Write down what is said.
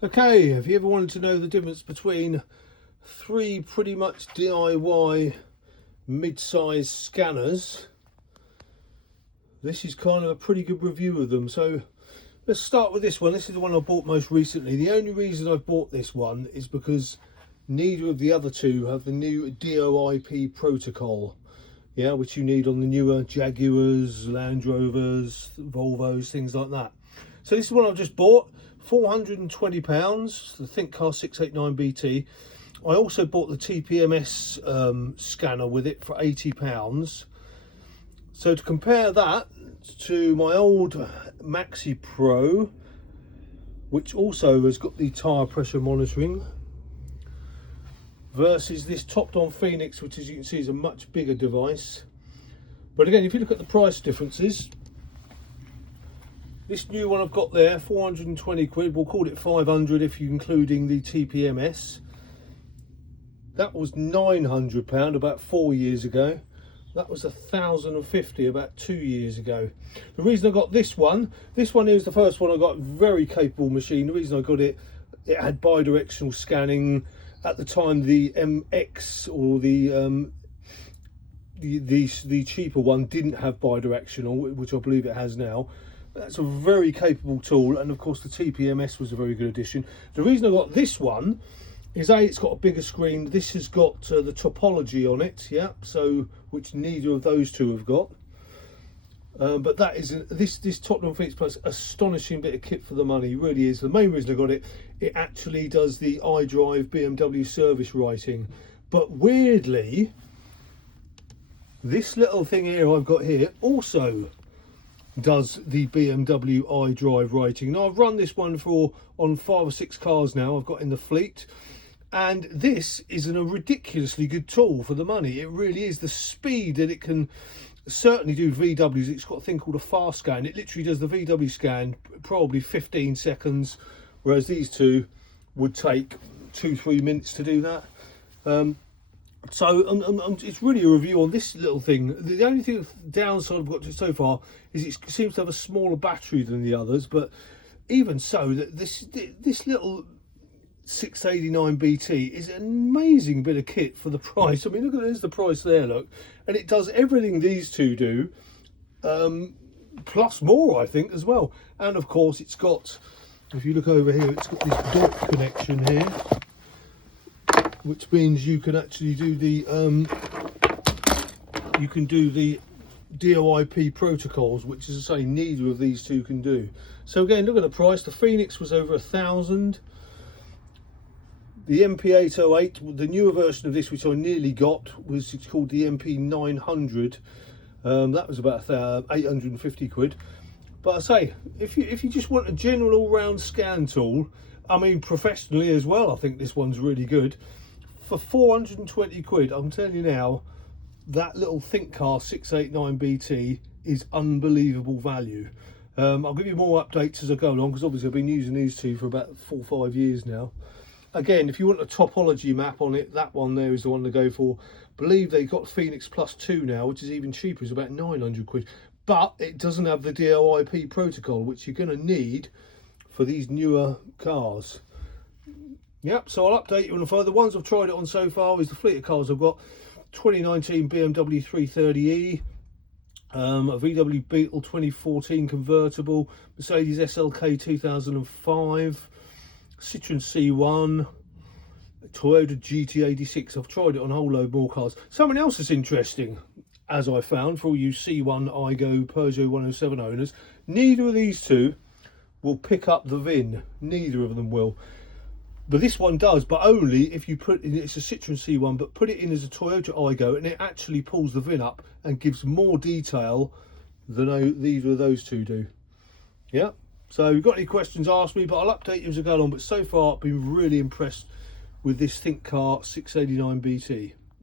Okay, have you ever wanted to know the difference between three pretty much DIY mid-size scanners? This is kind of a pretty good review of them. So let's start with this one. This is the one I bought most recently. The only reason I bought this one is because neither of the other two have the new DOIP protocol, which you need on the newer Jaguars, Land Rovers, Volvos, things like that. So this is one I've just bought, £420, the Thinktool 689BT. I also bought the TPMS scanner with it for £80. So to compare that to my old Maxi Pro, which also has got the tyre pressure monitoring, versus this Topdon Phoenix, which as you can see is a much bigger device. But again, if you look at the price differences, this new one I've got there, 420 quid, we'll call it 500 if you're including the TPMS. That was £900 about 4 years ago. That was 1,050 about 2 years ago. The reason I got this one is the first one I got, very capable machine. The reason I got it, it had bi-directional scanning. At the time, the MX or the cheaper one didn't have bi-directional, which I believe it has now. That's a very capable tool, and of course the TPMS was a very good addition. The reason I got this one is it's got a bigger screen. This has got the topology on it, so which neither of those two have got. But that isn't this Topdon Phoenix Plus, astonishing bit of kit for the money. It really is. The main reason I got it, it actually does the iDrive BMW service writing. But weirdly, this little thing here I've got here also does the BMW iDrive writing. Now I've run this one on 5 or 6 cars now I've got in the fleet, and this is a ridiculously good tool for the money. It really is. The speed that it can certainly do VWs, it's got a thing called a fast scan. It literally does the VW scan probably 15 seconds, whereas these two would take 2-3 minutes to do that. So it's really a review on this little thing. The only thing downside I've got to so far is it seems to have a smaller battery than the others, but even so, this little 689BT is an amazing bit of kit for the price. I mean, look at there's the price there, look, and it does everything these two do, plus more, I think, as well. And of course, it's got, if you look over here, it's got this dot connection here, which means you can actually do the DOIP protocols, which, as I say, neither of these two can do. So again, look at the price. The Phoenix was over 1,000. The MP808, the newer version of this, which I nearly got, it's called the MP900. That was about 850 quid. But I say, if you just want a general all-round scan tool, I mean professionally as well, I think this one's really good. For 420 quid, I'm telling you now, that little Thinktool 689BT is unbelievable value. I'll give you more updates as I go along, because obviously I've been using these two for about 4 or 5 years now. Again, if you want a topology map on it, that one there is the one to go for. I believe they've got Phoenix Plus 2 now, which is even cheaper, it's about 900 quid. But it doesn't have the DOIP protocol, which you're going to need for these newer cars. Yep, so I'll update you on the further ones I've tried it on so far. Is the fleet of cars I've got: 2019 BMW 330e, a VW Beetle 2014 convertible, Mercedes SLK 2005, Citroen C1, Toyota GT86. I've tried it on a whole load more cars. Something else that's interesting, as I found, for all you C1, Igo, Peugeot 107 owners, neither of these two will pick up the VIN. Neither of them will. But this one does, but only if you put in, it's a Citroen C1, but put it in as a Toyota Igo, and it actually pulls the VIN up and gives more detail than either of those two do. Yeah, so if you've got any questions, ask me, but I'll update you as I go along. But so far, I've been really impressed with this Thinktool 689BT.